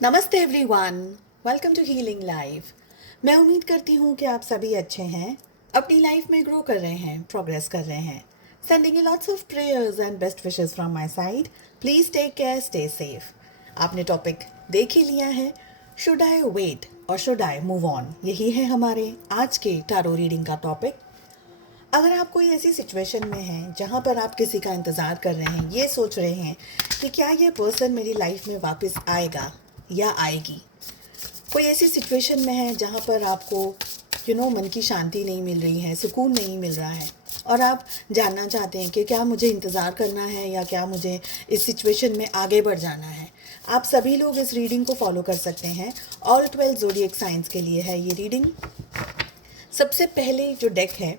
नमस्ते everyone, welcome to healing life. मैं उम्मीद करती हूँ कि आप सभी अच्छे हैं, अपनी लाइफ में ग्रो कर रहे हैं, प्रोग्रेस कर रहे हैं। Sending you lots of prayers and best wishes from my side. Please take care, stay safe. आपने टॉपिक देख ही लिया है, शुड आई वेट और शुड आई मूव ऑन। यही है हमारे आज के टारो रीडिंग का टॉपिक। अगर आप कोई ऐसी सिचुएशन में हैं जहाँ पर आप किसी का इंतज़ार कर रहे हैं, ये सोच रहे हैं कि क्या ये पर्सन मेरी लाइफ में वापस आएगा या आएगी, कोई ऐसी सिचुएशन में है जहाँ पर आपको मन की शांति नहीं मिल रही है, सुकून नहीं मिल रहा है, और आप जानना चाहते हैं कि क्या मुझे इंतज़ार करना है या क्या मुझे इस सिचुएशन में आगे बढ़ जाना है, आप सभी लोग इस रीडिंग को फॉलो कर सकते हैं। ऑल 12 ज़ोडिएक साइंस के लिए है ये रीडिंग। सबसे पहले जो डेक है,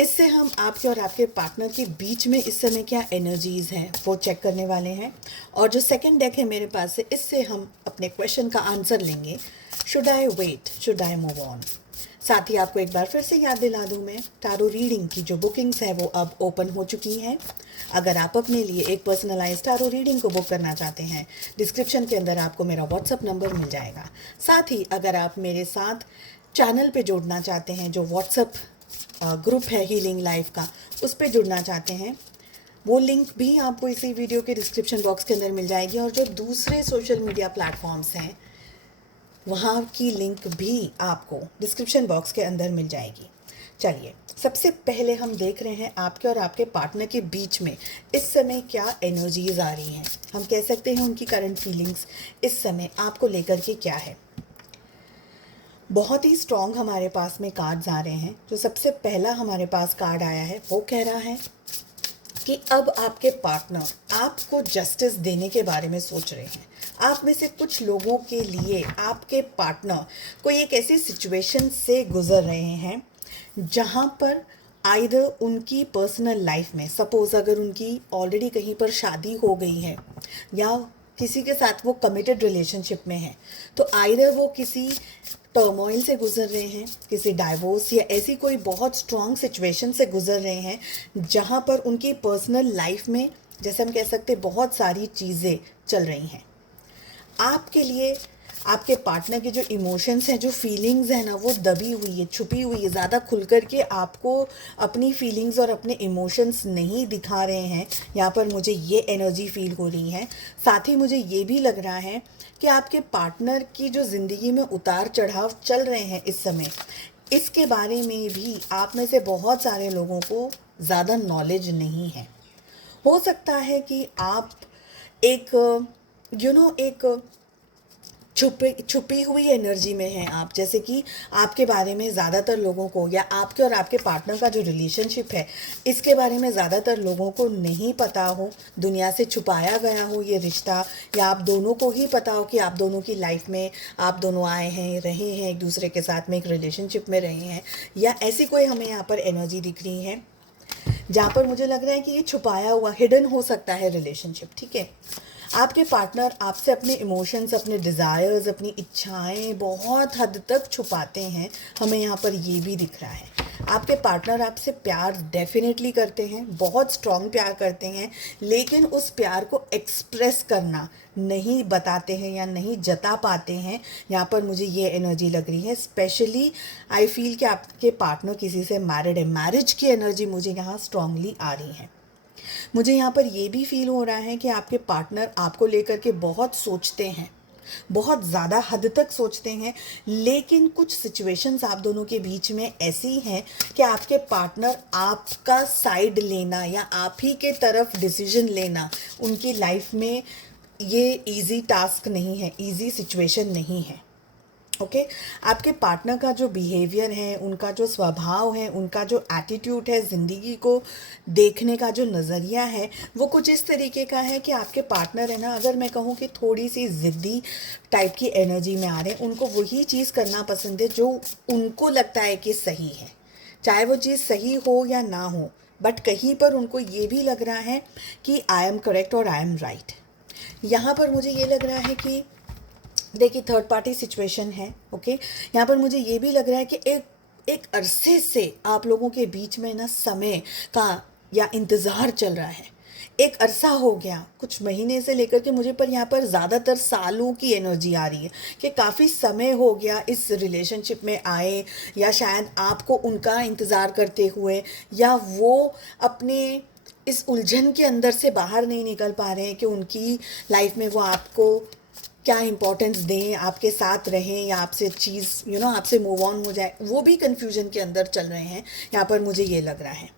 इससे हम आपके और आपके पार्टनर के बीच में इस समय क्या एनर्जीज़ हैं वो चेक करने वाले हैं। और जो सेकंड डेक है मेरे पास से, इससे हम अपने क्वेश्चन का आंसर लेंगे, should I wait, should I move on. साथ ही आपको एक बार फिर से याद दिला दूं, मैं टारो रीडिंग की जो बुकिंग्स है वो अब ओपन हो चुकी हैं। अगर आप अपने लिए एक पर्सनलाइज टारो रीडिंग को बुक करना चाहते हैं, डिस्क्रिप्शन के अंदर आपको मेरा व्हाट्सअप नंबर मिल जाएगा। साथ ही अगर आप मेरे साथ चैनल पे जुड़ना चाहते हैं, जो व्हाट्सअप ग्रुप है हीलिंग लाइफ का, उस पर जुड़ना चाहते हैं, वो लिंक भी आपको इसी वीडियो के डिस्क्रिप्शन बॉक्स के अंदर मिल जाएगी। और जो दूसरे सोशल मीडिया प्लेटफॉर्म्स हैं, वहाँ की लिंक भी आपको डिस्क्रिप्शन बॉक्स के अंदर मिल जाएगी। चलिए, सबसे पहले हम देख रहे हैं आपके और आपके पार्टनर के बीच में इस समय क्या एनर्जीज आ रही हैं। हम कह सकते हैं उनकी करंट फीलिंग्स इस समय आपको लेकर के क्या है। बहुत ही स्ट्रॉन्ग हमारे पास में कार्ड्स आ रहे हैं। जो सबसे पहला हमारे पास कार्ड आया है वो कह रहा है कि अब आपके पार्टनर आपको जस्टिस देने के बारे में सोच रहे हैं। आप में से कुछ लोगों के लिए आपके पार्टनर कोई एक ऐसी सिचुएशन से गुजर रहे हैं जहां पर आइदर उनकी पर्सनल लाइफ में, सपोज अगर उनकी ऑलरेडी कहीं पर शादी हो गई है या किसी के साथ वो कमिटेड रिलेशनशिप में है, तो आइदर वो किसी टर्मोइल से गुजर रहे हैं, किसी डाइवोर्स या ऐसी कोई बहुत स्ट्रॉन्ग सिचुएशन से गुजर रहे हैं जहां पर उनकी पर्सनल लाइफ में, जैसे हम कह सकते हैं, बहुत सारी चीज़ें चल रही हैं। आपके लिए आपके पार्टनर के जो इमोशंस हैं, जो फीलिंग्स हैं ना, वो दबी हुई है, छुपी हुई है, ज़्यादा खुल कर के आपको अपनी फीलिंग्स और अपने इमोशंस नहीं दिखा रहे हैं। यहाँ पर मुझे ये एनर्जी फील हो रही है। साथ ही मुझे ये भी लग रहा है कि आपके पार्टनर की जो ज़िंदगी में उतार चढ़ाव चल रहे हैं इस समय, इसके बारे में भी आप में से बहुत सारे लोगों को ज़्यादा नॉलेज नहीं है। हो सकता है कि आप एक एक छुपी हुई एनर्जी में हैं आप, जैसे कि आपके बारे में ज़्यादातर लोगों को, या आपके और आपके पार्टनर का जो रिलेशनशिप है इसके बारे में ज़्यादातर लोगों को नहीं पता हो, दुनिया से छुपाया गया हो ये रिश्ता, या आप दोनों को ही पता हो कि आप दोनों की लाइफ में आप दोनों आए हैं, रहे हैं, एक दूसरे के साथ में एक रिलेशनशिप में रहे हैं, या ऐसी कोई हमें यहाँ पर एनर्जी दिख रही है जहाँ पर मुझे लग रहा है कि ये छुपाया हुआ, हिडन हो सकता है रिलेशनशिप। ठीक है, आपके पार्टनर आपसे अपने इमोशंस, अपने डिज़ायर्स, अपनी इच्छाएं बहुत हद तक छुपाते हैं, हमें यहाँ पर ये भी दिख रहा है। आपके पार्टनर आपसे प्यार डेफिनेटली करते हैं, बहुत स्ट्रॉन्ग प्यार करते हैं, लेकिन उस प्यार को एक्सप्रेस करना नहीं बताते हैं या नहीं जता पाते हैं। यहाँ पर मुझे ये एनर्जी लग रही है। स्पेशली आई फील कि आपके पार्टनर किसी से मैरिड है, मैरिज की एनर्जी मुझे यहाँ स्ट्रांगली आ रही है। मुझे यहाँ पर ये भी फील हो रहा है कि आपके पार्टनर आपको लेकर के बहुत सोचते हैं, बहुत ज़्यादा हद तक सोचते हैं, लेकिन कुछ सिचुएशंस आप दोनों के बीच में ऐसी हैं कि आपके पार्टनर आपका साइड लेना या आप ही के तरफ डिसीजन लेना उनकी लाइफ में ये इजी टास्क नहीं है, इजी सिचुएशन नहीं है। ओके, आपके पार्टनर का जो बिहेवियर है, उनका जो स्वभाव है, उनका जो एटीट्यूड है, ज़िंदगी को देखने का जो नज़रिया है, वो कुछ इस तरीके का है कि आपके पार्टनर है ना, अगर मैं कहूँ कि थोड़ी सी ज़िद्दी टाइप की एनर्जी में आ रहे हैं। उनको वही चीज़ करना पसंद है जो उनको लगता है कि सही है, चाहे वो चीज़ सही हो या ना हो, बट कहीं पर उनको ये भी लग रहा है कि आई एम करेक्ट और आई एम राइट। यहाँ पर मुझे ये लग रहा है कि देखिए, थर्ड पार्टी सिचुएशन है। ओके, यहाँ पर मुझे ये भी लग रहा है कि एक अरसे से आप लोगों के बीच में ना समय का या इंतज़ार चल रहा है। एक अरसा हो गया, कुछ महीने से लेकर के मुझे, पर यहाँ पर ज़्यादातर सालों की एनर्जी आ रही है कि काफ़ी समय हो गया इस रिलेशनशिप में आए, या शायद आपको उनका इंतज़ार करते हुए, या वो अपने इस उलझन के अंदर से बाहर नहीं निकल पा रहे हैं कि उनकी लाइफ में वो आपको क्या इंपॉर्टेंस दें, आपके साथ रहें, या आपसे चीज़ आपसे मूव ऑन हो जाए, वो भी कन्फ्यूजन के अंदर चल रहे हैं। यहाँ पर मुझे ये लग रहा है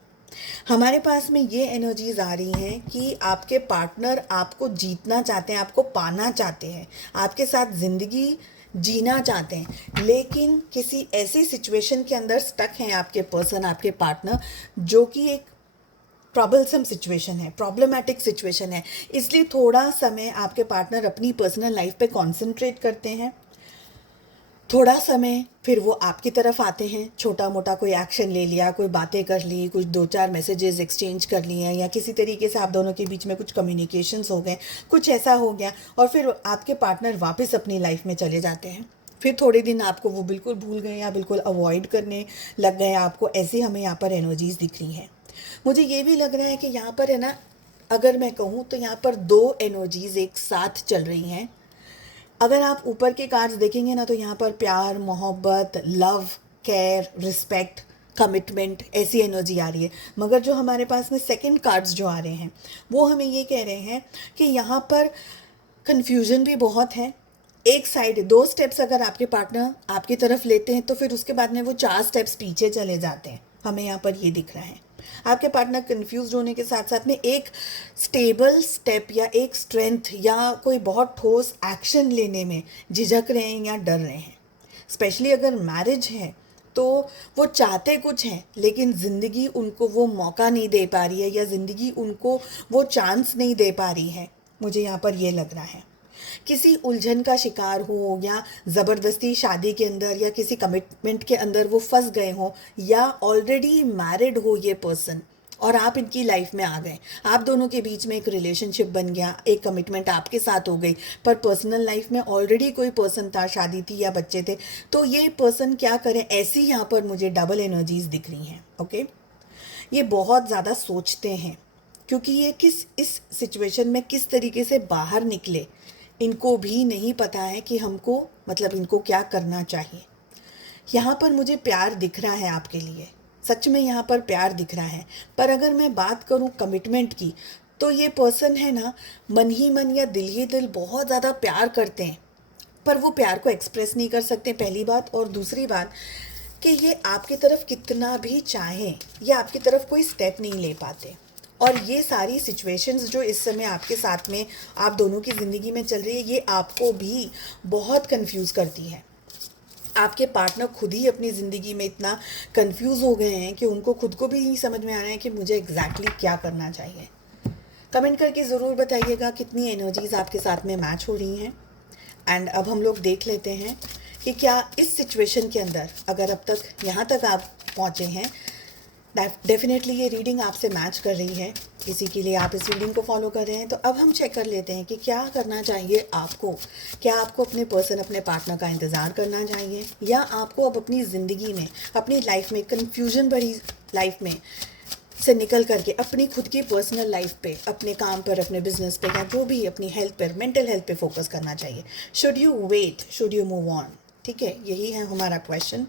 हमारे पास में ये एनर्जीज आ रही हैं कि आपके पार्टनर आपको जीतना चाहते हैं, आपको पाना चाहते हैं, आपके साथ ज़िंदगी जीना चाहते हैं, लेकिन किसी ऐसी सिचुएशन के अंदर स्टक हैं आपके पर्सन, आपके पार्टनर, जो कि एक प्रॉब्लसम सिचुएशन है, प्रॉब्लमेटिक सिचुएशन है। इसलिए थोड़ा समय आपके पार्टनर अपनी पर्सनल लाइफ पे कॉन्सेंट्रेट करते हैं, थोड़ा समय फिर वो आपकी तरफ आते हैं, छोटा मोटा कोई एक्शन ले लिया, कोई बातें कर ली, कुछ 2-4 मैसेजेस एक्सचेंज कर लिए हैं, या किसी तरीके से आप दोनों के बीच में कुछ कम्युनिकेशंस हो गए, कुछ ऐसा हो गया, और फिर आपके पार्टनर वापस अपनी लाइफ में चले जाते हैं। फिर थोड़े दिन आपको वो बिल्कुल भूल गए या बिल्कुल अवॉइड करने लग गए आपको। ऐसी हमें यहाँ पर एनर्जीज दिख रही हैं। मुझे ये भी लग रहा है कि यहाँ पर है ना, अगर मैं कहूँ तो यहाँ पर 2 एनर्जीज एक साथ चल रही हैं। अगर आप ऊपर के कार्ड्स देखेंगे ना, तो यहाँ पर प्यार, मोहब्बत, लव, केयर, रिस्पेक्ट, कमिटमेंट, ऐसी एनर्जी आ रही है। मगर जो हमारे पास में सेकंड कार्ड्स जो आ रहे हैं, वो हमें ये कह रहे हैं कि यहाँ पर कन्फ्यूजन भी बहुत है। एक साइड 2 स्टेप्स अगर आपके पार्टनर आपकी तरफ लेते हैं, तो फिर उसके बाद में वो 4 स्टेप्स पीछे चले जाते हैं। हमें यहाँ पर ये दिख रहा है। आपके पार्टनर कंफ्यूज होने के साथ साथ में एक स्टेबल स्टेप या एक स्ट्रेंथ या कोई बहुत ठोस एक्शन लेने में झिझक रहे हैं या डर रहे हैं। स्पेशली अगर मैरिज है तो वो चाहते कुछ हैं, लेकिन ज़िंदगी उनको वो मौका नहीं दे पा रही है, या ज़िंदगी उनको वो चांस नहीं दे पा रही है। मुझे यहाँ पर ये लग रहा है किसी उलझन का शिकार हो, या ज़बरदस्ती शादी के अंदर या किसी कमिटमेंट के अंदर वो फंस गए हों, या ऑलरेडी मैरिड हो ये पर्सन और आप इनकी लाइफ में आ गए, आप दोनों के बीच में एक रिलेशनशिप बन गया, एक कमिटमेंट आपके साथ हो गई, पर पर्सनल लाइफ में ऑलरेडी कोई पर्सन था, शादी थी या बच्चे थे, तो ये पर्सन क्या करें। ऐसी यहाँ पर मुझे डबल एनर्जीज दिख रही हैं। ओके, ये बहुत ज़्यादा सोचते हैं, क्योंकि ये इस सिचुएशन में किस तरीके से बाहर निकले, इनको भी नहीं पता है कि हमको मतलब इनको क्या करना चाहिए। यहाँ पर मुझे प्यार दिख रहा है आपके लिए, सच में यहाँ पर प्यार दिख रहा है। पर अगर मैं बात करूँ कमिटमेंट की, तो ये पर्सन है ना, मन ही मन या दिल ही दिल बहुत ज़्यादा प्यार करते हैं, पर वो प्यार को एक्सप्रेस नहीं कर सकते, पहली बात। और दूसरी बात कि ये आपकी तरफ कितना भी चाहें, ये आपकी तरफ कोई स्टेप नहीं ले पाते। और ये सारी सिचुएशंस जो इस समय आपके साथ में आप दोनों की ज़िंदगी में चल रही है, ये आपको भी बहुत कंफ्यूज करती है। आपके पार्टनर खुद ही अपनी ज़िंदगी में इतना कंफ्यूज हो गए हैं कि उनको खुद को भी नहीं समझ में आ रहा है कि मुझे एग्जैक्टली क्या करना चाहिए। कमेंट करके ज़रूर बताइएगा कितनी एनर्जीज़ आपके साथ में मैच हो रही हैं। एंड अब हम लोग देख लेते हैं कि क्या इस सिचुएशन के अंदर, अगर अब तक यहाँ तक आप पहुँचे हैं, डेफिनेटली ये रीडिंग आपसे मैच कर रही है, इसी के लिए आप इस रीडिंग को फॉलो कर रहे हैं। तो अब हम चेक कर लेते हैं कि क्या करना चाहिए आपको। क्या आपको अपने पर्सन, अपने पार्टनर का इंतज़ार करना चाहिए, या आपको अब अपनी ज़िंदगी में, अपनी लाइफ में, कन्फ्यूजन भरी लाइफ में से निकल करके अपनी खुद की पर्सनल लाइफ पे, अपने काम पर, अपने बिजनेस पे, या जो भी अपनी हेल्थ पर, मेंटल हेल्थ पे फोकस करना चाहिए। Should you wait, should you move on? ठीक है, यही है हमारा क्वेश्चन।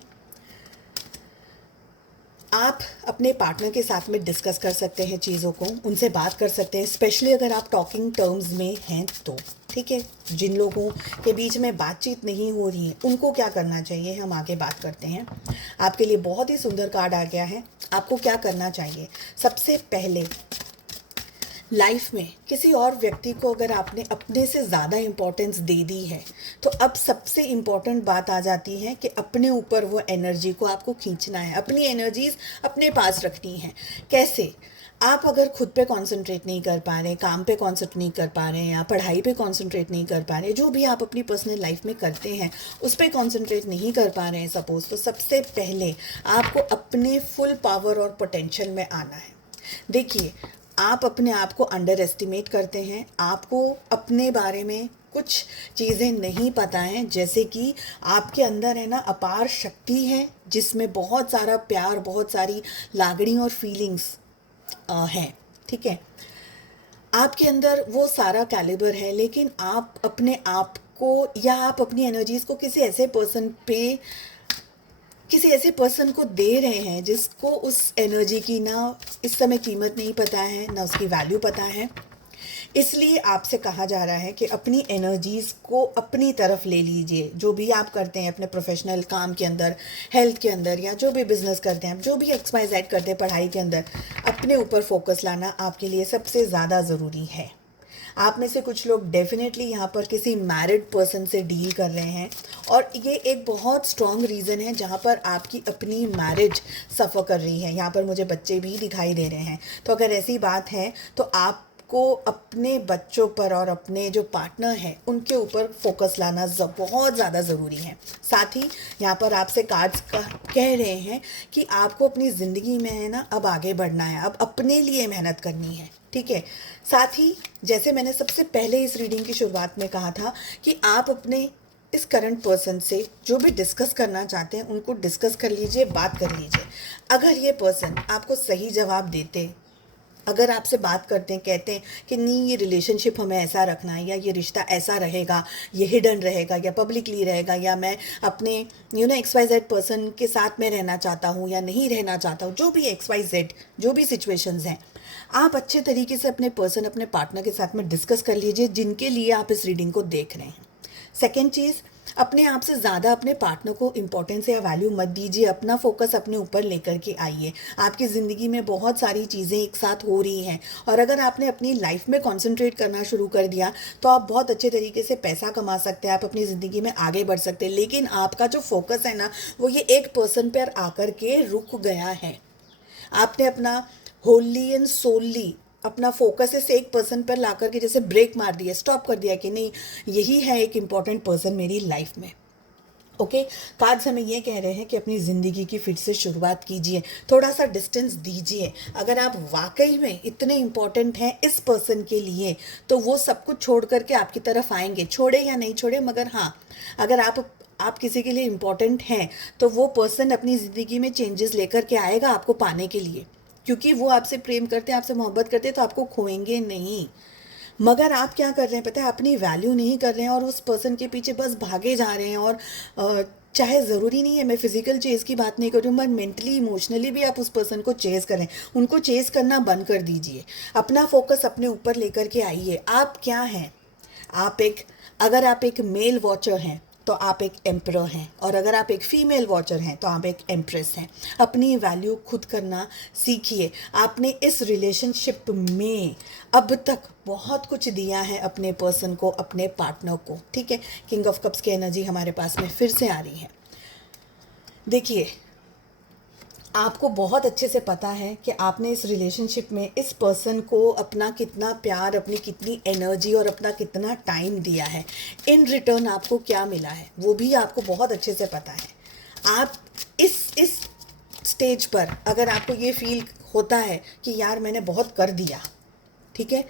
आप अपने पार्टनर के साथ में डिस्कस कर सकते हैं चीज़ों को, उनसे बात कर सकते हैं, स्पेशली अगर आप टॉकिंग टर्म्स में हैं तो। ठीक है, जिन लोगों के बीच में बातचीत नहीं हो रही है, उनको क्या करना चाहिए, हम आगे बात करते हैं। आपके लिए बहुत ही सुंदर कार्ड आ गया है। आपको क्या करना चाहिए? सबसे पहले लाइफ में किसी और व्यक्ति को अगर आपने अपने से ज़्यादा इम्पोर्टेंस दे दी है, तो अब सबसे इम्पोर्टेंट बात आ जाती है कि अपने ऊपर वो एनर्जी को आपको खींचना है, अपनी एनर्जीज अपने पास रखनी है। कैसे? आप अगर खुद पे कंसंट्रेट नहीं कर पा रहे, काम पे कंसंट्रेट नहीं कर पा रहे हैं, या पढ़ाई पे कंसंट्रेट नहीं कर पा रहे, जो भी आप अपनी पर्सनल लाइफ में करते हैं उस पर कंसंट्रेट नहीं कर पा रहे हैं सपोज, तो सबसे पहले आपको अपने फुल पावर और पोटेंशियल में आना है। देखिए, आप अपने आप को अंडर एस्टिमेट करते हैं, आपको अपने बारे में कुछ चीज़ें नहीं पता हैं, जैसे कि आपके अंदर है ना अपार शक्ति है, जिसमें बहुत सारा प्यार, बहुत सारी लागणी और फीलिंग्स हैं। ठीक है, आपके अंदर वो सारा कैलिबर है, लेकिन आप अपने आप को या आप अपनी एनर्जीज को किसी ऐसे पर्सन को दे रहे हैं जिसको उस एनर्जी की ना इस समय कीमत नहीं पता है, ना उसकी वैल्यू पता है। इसलिए आपसे कहा जा रहा है कि अपनी एनर्जीज़ को अपनी तरफ ले लीजिए। जो भी आप करते हैं अपने प्रोफेशनल काम के अंदर, हेल्थ के अंदर, या जो भी बिजनेस करते हैं, जो भी XYZ करते हैं पढ़ाई के अंदर, अपने ऊपर फोकस लाना आपके लिए सबसे ज़्यादा ज़रूरी है। आप में से कुछ लोग डेफिनेटली यहाँ पर किसी मैरिड पर्सन से डील कर रहे हैं, और ये एक बहुत स्ट्रॉन्ग रीज़न है जहाँ पर आपकी अपनी मैरिज सफ़र कर रही है। यहाँ पर मुझे बच्चे भी दिखाई दे रहे हैं। तो अगर ऐसी बात है तो आपको अपने बच्चों पर और अपने जो पार्टनर हैं उनके ऊपर फोकस लाना बहुत ज़्यादा ज़रूरी है। साथ ही यहाँ पर आपसे कार्ड्स कह रहे हैं कि आपको अपनी ज़िंदगी में है ना अब आगे बढ़ना है, अब अपने लिए मेहनत करनी है, ठीक है। साथ ही जैसे मैंने सबसे पहले इस रीडिंग की शुरुआत में कहा था कि आप अपने इस करंट पर्सन से जो भी डिस्कस करना चाहते हैं उनको डिस्कस कर लीजिए, बात कर लीजिए। अगर ये पर्सन आपको सही जवाब देते, अगर आपसे बात करते हैं, कहते हैं कि नहीं ये रिलेशनशिप हमें ऐसा रखना है, या ये रिश्ता ऐसा रहेगा, ये हिडन रहेगा या पब्लिकली रहेगा, या मैं अपने XYZ पर्सन के साथ में रहना चाहता हूँ या नहीं रहना चाहता हूँ, जो भी XYZ जो भी सिचुएशंस हैं, आप अच्छे तरीके से अपने पार्टनर के साथ में डिस्कस कर लीजिए जिनके लिए आप इस रीडिंग को देख रहे हैं। सेकेंड चीज़, अपने आप से ज़्यादा अपने पार्टनर को इम्पोर्टेंस या वैल्यू मत दीजिए। अपना फोकस अपने ऊपर लेकर के आइए। आपकी ज़िंदगी में बहुत सारी चीज़ें एक साथ हो रही हैं, और अगर आपने अपनी लाइफ में कंसंट्रेट करना शुरू कर दिया तो आप बहुत अच्छे तरीके से पैसा कमा सकते हैं, आप अपनी ज़िंदगी में आगे बढ़ सकते हैं। लेकिन आपका जो फोकस है ना, वो ये एक पर्सन पर आकर के रुक गया है। आपने अपना होली एंड सोली अपना फोकस इस एक पर्सन पर ला करके जैसे ब्रेक मार दिया, स्टॉप कर दिया कि नहीं, यही है एक इम्पॉर्टेंट पर्सन मेरी लाइफ में। ओके, कार्ड्स हमें ये कह रहे हैं कि अपनी ज़िंदगी की फिर से शुरुआत कीजिए, थोड़ा सा डिस्टेंस दीजिए। अगर आप वाकई में इतने इम्पॉर्टेंट हैं इस पर्सन के लिए तो वो सब कुछ छोड़ करके आपकी तरफ आएंगे, छोड़े या नहीं छोड़े, मगर हाँ, अगर आप किसी के लिए इम्पॉर्टेंट हैं तो वो पर्सन अपनी ज़िंदगी में चेंजेस लेकर के आएगा आपको पाने के लिए, क्योंकि वो आपसे प्रेम करते हैं, आपसे मोहब्बत करते हैं, तो आपको खोएंगे नहीं। मगर आप क्या कर रहे हैं पता है, अपनी वैल्यू नहीं कर रहे हैं और उस पर्सन के पीछे बस भागे जा रहे हैं। और चाहे ज़रूरी नहीं है, मैं फिज़िकल चेज़ की बात नहीं कर रही हूँ, बट मेंटली इमोशनली भी आप उस पर्सन को चेज़ करें। उनको चेज़ करना बंद कर दीजिए, अपना फोकस अपने ऊपर लेकर के आइए। आप क्या हैं? अगर आप एक मेल वॉचर हैं तो आप एक एम्परर हैं, और अगर आप एक फीमेल वॉचर हैं तो आप एक एम्प्रेस हैं। अपनी वैल्यू खुद करना सीखिए। आपने इस रिलेशनशिप में अब तक बहुत कुछ दिया है अपने पर्सन को, अपने पार्टनर को, ठीक है। किंग ऑफ कप्स की एनर्जी हमारे पास में फिर से आ रही है। देखिए, आपको बहुत अच्छे से पता है कि आपने इस रिलेशनशिप में इस पर्सन को अपना कितना प्यार, अपनी कितनी एनर्जी और अपना कितना टाइम दिया है। इन रिटर्न आपको क्या मिला है वो भी आपको बहुत अच्छे से पता है। आप इस स्टेज पर अगर आपको ये फील होता है कि यार मैंने बहुत कर दिया, ठीक है,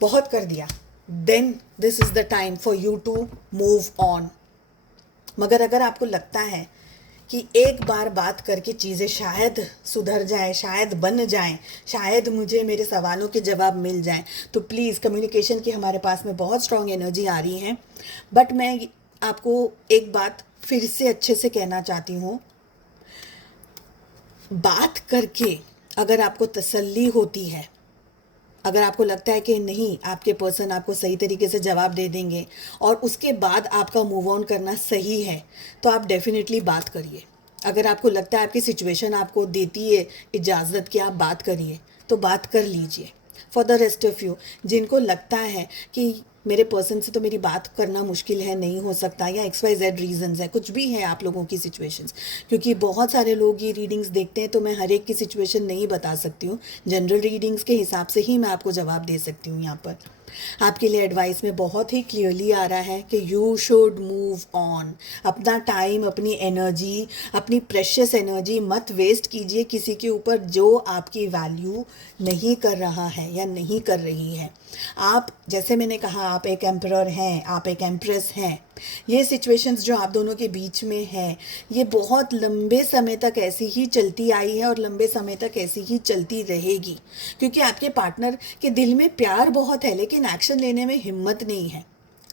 बहुत कर दिया, then this is the time for you to move on. मगर अगर आपको लगता है कि एक बार बात करके चीज़ें शायद सुधर जाए, शायद बन जाएं, शायद मुझे मेरे सवालों के जवाब मिल जाएं, तो प्लीज़, कम्युनिकेशन की हमारे पास में बहुत स्ट्रॉन्ग एनर्जी आ रही है। बट मैं आपको एक बात फिर से अच्छे से कहना चाहती हूँ, बात करके अगर आपको तसल्ली होती है, अगर आपको लगता है कि नहीं, आपके पर्सन आपको सही तरीके से जवाब दे देंगे और उसके बाद आपका मूव ऑन करना सही है, तो आप डेफिनेटली बात करिए। अगर आपको लगता है आपकी सिचुएशन आपको देती है इजाज़त कि आप बात करिए, तो बात कर लीजिए। For the rest of you, जिनको लगता है कि मेरे पर्सन से तो मेरी बात करना मुश्किल है, नहीं हो सकता, या XYZ रीजंस है, कुछ भी है आप लोगों की सिचुएशंस, क्योंकि बहुत सारे लोग ये रीडिंग्स देखते हैं तो मैं हर एक की सिचुएशन नहीं बता सकती हूँ। जनरल रीडिंग्स के हिसाब से ही मैं आपको जवाब दे सकती हूँ। यहाँ पर आपके लिए एडवाइस में बहुत ही क्लियरली आ रहा है कि यू शुड मूव ऑन। अपना टाइम, अपनी एनर्जी, अपनी प्रेशियस एनर्जी मत वेस्ट कीजिए किसी के ऊपर जो आपकी वैल्यू नहीं कर रहा है या नहीं कर रही है। आप, जैसे मैंने कहा, आप एक एम्परर हैं, आप एक एम्प्रेस हैं, ये सिचुएशंस जो आप दोनों के बीच में है, ये बहुत लंबे समय तक ऐसी ही चलती आई है और लंबे समय तक ऐसी ही चलती रहेगी, क्योंकि आपके पार्टनर के दिल में प्यार बहुत है लेकिन एक्शन लेने में हिम्मत नहीं है।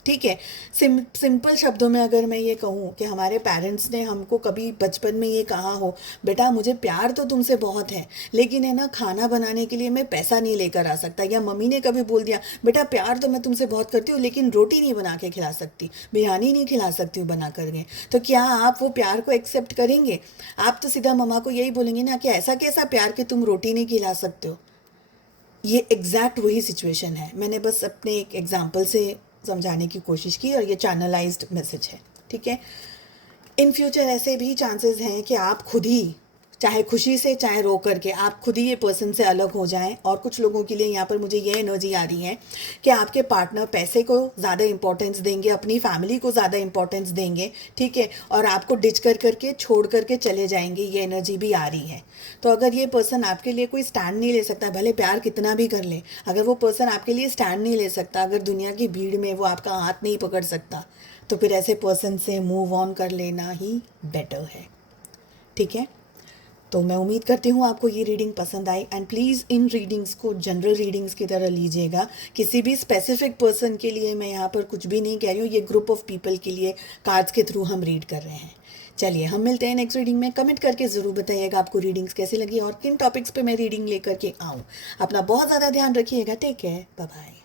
ठीक है। सिंपल शब्दों में अगर मैं ये कहूँ कि हमारे पेरेंट्स ने हमको कभी बचपन में ये कहा हो, बेटा मुझे प्यार तो तुमसे बहुत है लेकिन है ना, खाना बनाने के लिए मैं पैसा नहीं लेकर आ सकता, या मम्मी ने कभी बोल दिया, बेटा प्यार तो मैं तुमसे बहुत करती हूँ लेकिन रोटी नहीं बना के खिला सकती, बिरयानी नहीं खिला सकती हूँ बना करके, तो क्या आप वो प्यार को एक्सेप्ट करेंगे? आप तो सीधा मम्मा को यही बोलेंगे ना कि ऐसा कैसा प्यार कि तुम रोटी नहीं खिला सकते हो। ये एग्जैक्ट वही सिचुएशन है। मैंने बस अपने एक एग्जाम्पल से समझाने की कोशिश की और ये चैनलाइज्ड मैसेज है। ठीक है। इन फ्यूचर ऐसे भी चांसेस हैं कि आप खुद ही, चाहे खुशी से चाहे रो करके, आप खुद ही ये पर्सन से अलग हो जाएं। और कुछ लोगों के लिए यहाँ पर मुझे ये एनर्जी आ रही है कि आपके पार्टनर पैसे को ज़्यादा इंपॉर्टेंस देंगे, अपनी फैमिली को ज़्यादा इंपॉर्टेंस देंगे। ठीक है। और आपको डिच कर करके छोड़ करके चले जाएंगे, ये एनर्जी भी आ रही है। तो अगर ये पर्सन आपके लिए कोई स्टैंड नहीं ले सकता, भले प्यार कितना भी कर ले, अगर वो पर्सन आपके लिए स्टैंड नहीं ले सकता, अगर दुनिया की भीड़ में वो आपका हाथ नहीं पकड़ सकता, तो फिर ऐसे पर्सन से मूव ऑन कर लेना ही बेटर है। ठीक है। तो मैं उम्मीद करती हूँ आपको ये रीडिंग पसंद आई, एंड प्लीज़ इन रीडिंग्स को जनरल रीडिंग्स की तरह लीजिएगा। किसी भी स्पेसिफिक पर्सन के लिए मैं यहाँ पर कुछ भी नहीं कह रही हूँ, ये ग्रुप ऑफ पीपल के लिए कार्ड्स के थ्रू हम रीड कर रहे हैं। चलिए हम मिलते हैं नेक्स्ट रीडिंग में। कमेंट करके ज़रूर बताइएगा आपको रीडिंग्स कैसी लगी और किन टॉपिक्स पे मैं रीडिंग लेकर के आऊँ। अपना बहुत ज़्यादा ध्यान रखिएगा। Take care, bye bye.